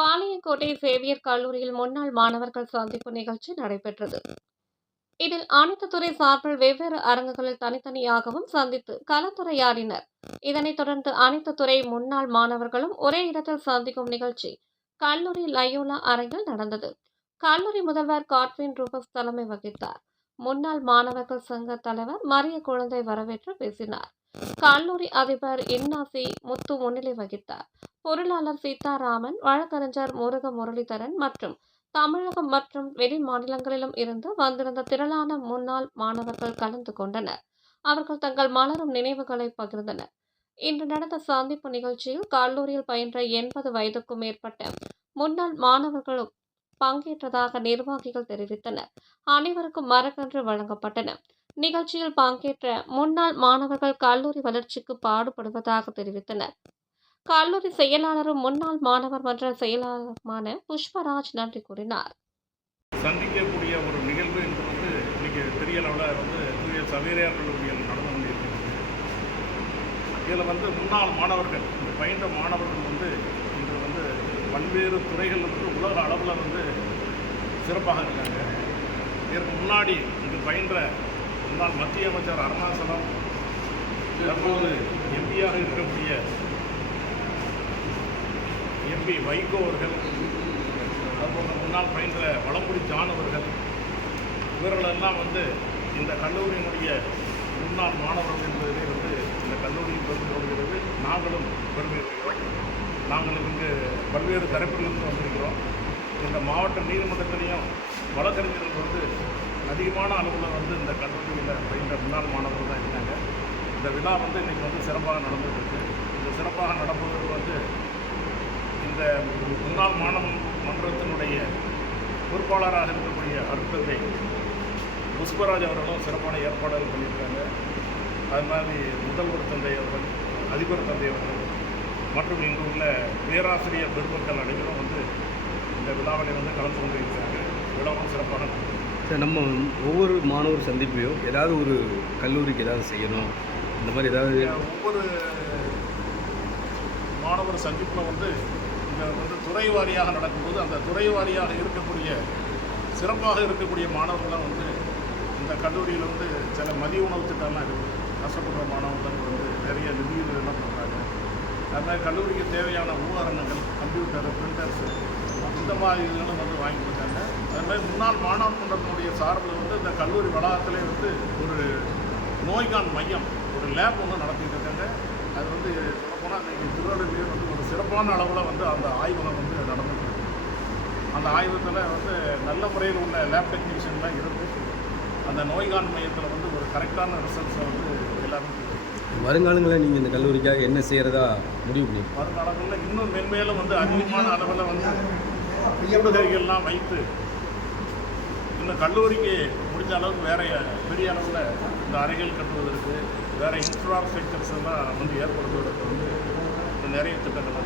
Palayamkottai Xavier கல்லூரியில் முன்னாள் மாணவர்கள் சந்திப்பு நிகழ்ச்சி நடைபெற்றது. இதில் அனைத்து துறை சார்பில் வெவ்வேறு அரங்குகளில் தனித்தனியாகவும் சந்தித்து கலந்துரையாடினர். இதனைத் தொடர்ந்து அனைத்து துறை முன்னாள் மாணவர்களும் ஒரே இடத்தில் சந்திக்கும் நிகழ்ச்சி கல்லூரி லயோலா அரங்கில் நடந்தது. கல்லூரி முதல்வர் காட்வின் ரூபஸ் தலைமை வகித்தார். முன்னாள் மாணவர்கள் சங்க தலைவர் மரிய குழந்தை வரவேற்று பேசினார். கல்லூரி அதிபர் இன்னாசி முத்து முன்னிலை வகித்தார். பொருளாளர் சீதாராமன் வழக்கறிஞர் முருக முரளிதரன் மற்றும் தமிழகம் மற்றும் வெளி மாநிலங்களிலும் இருந்து வந்திருந்த திரளான முன்னாள் மாணவர்கள் கலந்து கொண்டனர். அவர்கள் தங்கள் மலரும் நினைவுகளை பகிர்ந்தனர். இன்று நடந்த சந்திப்பு நிகழ்ச்சியில் கல்லூரியில் பயின்ற எண்பது வயதுக்கும் மேற்பட்ட முன்னாள் மாணவர்களும் பங்கேற்றதாக நிர்வாகிகள் தெரிவித்தனர். அனைவருக்கும் மரக்கன்று வழங்கப்பட்டன. நிகழ்ச்சியில் பங்கேற்ற முன்னாள் மாணவர்கள் கல்லூரி வளர்ச்சிக்கு பாடுபடுவதாக தெரிவித்தனர். கல்லூரி செயலாளரும் முன்னாள் மாணவர் மன்ற செயலாளருமான புஷ்பராஜ் நன்றி கூறினார். சந்திக்கக்கூடிய ஒரு நிகழ்வு என்று வந்து இன்னைக்கு பெரிய அளவில் வந்து புதிய சவேரியார் கல்லூரியில் நடந்து கொண்டிருக்கிறது. இதில் வந்து முன்னாள் மாணவர்கள் இந்த பயின்ற மாணவர்கள் வந்து இன்று வந்து பல்வேறு துறைகள் வந்து உலக அளவில் வந்து சிறப்பாக இருக்காங்க. இதற்கு முன்னாடி இங்கு பயின்ற முன்னாள் மத்திய அமைச்சர் அருணாசலம் தற்போது எம்பியாக இருக்கக்கூடிய எம்பி வைகோ அவர்கள் அதுபோன்ற முன்னாள் பயின்ற வளம்புரி ஜான் அவர்கள் இவர்களெல்லாம் வந்து இந்த கல்லூரியினுடைய முன்னாள் மாணவர்கள் என்பதிலே வந்து இந்த கல்லூரியில் பெருமை கொள்கிறது நாங்களும் பெருமை கொள்கிறோம் நாங்கள் இங்கு பல்வேறு தரப்பிலிருந்து வந்திருக்கிறோம். இந்த மாவட்ட நீதிமன்றத்திலையும் வழக்கறிஞர்கள் வந்து அதிகமான அளவில் வந்து இந்த கல்லூரியில் பயின்ற முன்னாள் மாணவர்கள் தான் இருக்காங்க. இந்த விழா வந்து இன்றைக்கி வந்து சிறப்பாக நடந்துகிட்டு இருக்கு. இந்த சிறப்பாக நடப்பதற்கு வந்து முன்னாள் மாணவ மன்றத்தினுடைய பொறுப்பாளராக இருக்கக்கூடிய அருட்தந்தை புஷ்பராஜ் அவர்களும் சிறப்பான ஏற்பாடுகள் பண்ணியிருக்காங்க. அது மாதிரி முதல்வர் தந்தை அவர்கள் அதிபர் தந்தை அவர்கள் மற்றும் இங்கு உள்ள பேராசிரியர் பெருமக்கள் அனைவரும் வந்து இந்த விழாவில் வந்து கலந்து கொண்டிருக்கிறாங்க. விழாவும் சிறப்பாக நடந்தது சார் நம்ம ஒவ்வொரு மாணவர் சந்திப்பையும் ஏதாவது ஒரு கல்லூரிக்கு ஏதாவது செய்யணும். இந்த மாதிரி ஏதாவது ஒவ்வொரு மாணவர் சந்திப்பில் வந்து வந்து துறை வாரியாக நடக்கும்போது அந்த துறை வாரியாக இருக்கக்கூடிய சிறப்பாக இருக்கக்கூடிய மாணவர்கள்லாம் வந்து இந்த கல்லூரியில் வந்து சில மதிய உணவு திட்டம்லாம் இருக்குது கஷ்டப்படுற மாணவர்கள் வந்து நிறைய நிதியுதவிலாம் பண்ணுறாங்க அதனால் கல்லூரிக்கு தேவையான உபகரணங்கள் கம்ப்யூட்டர் பிரிண்டர்ஸு இந்த மாதிரி இதுகளும் வந்து வாங்கி கொடுத்தாங்க. அது மாதிரி முன்னாள் மாணவர் மன்றத்தினுடைய சார்பில் வந்து இந்த கல்லூரி வளாகத்திலே வந்து ஒரு நோய்கான் மையம் ஒரு லேப் ஒன்று நடத்திட்டு இருக்காங்க. அது வந்து சொல்லப்போனால் இன்றைக்கி திருவள்ளுவரிலே வந்து சிறப்பான அளவில் வந்து அந்த ஆய்வகம் வந்து நடந்துட்டு அந்த ஆய்வகத்தில் வந்து நல்ல முறையில் உள்ள லேப் டெக்னீஷியன்லாம் இருந்து அந்த நோய்கான் மையத்தில் வந்து ஒரு கரெக்டான ரிசல்ட்ஸை வந்து எல்லாரும் வருங்காலங்களில் நீங்கள் இந்த கல்லூரிக்காக என்ன செய்கிறதா முடிவு பண்ணி வருங்காலங்களில் இன்னும் மென்மேலும் வந்து அதிகமான அளவில் வந்து கூடுதல்கள்லாம் வைத்து இன்னும் கல்லூரிக்கு முடிஞ்ச அளவுக்கு வேற பெரிய அளவில் இந்த அறைகள் கட்டுவதற்கு வேற இன்ஃப்ராஸ்ட்ரக்சர்ஸ் எல்லாம் வந்து ஏற்படுத்துவதற்கு வந்து நிறைய திட்டங்கள்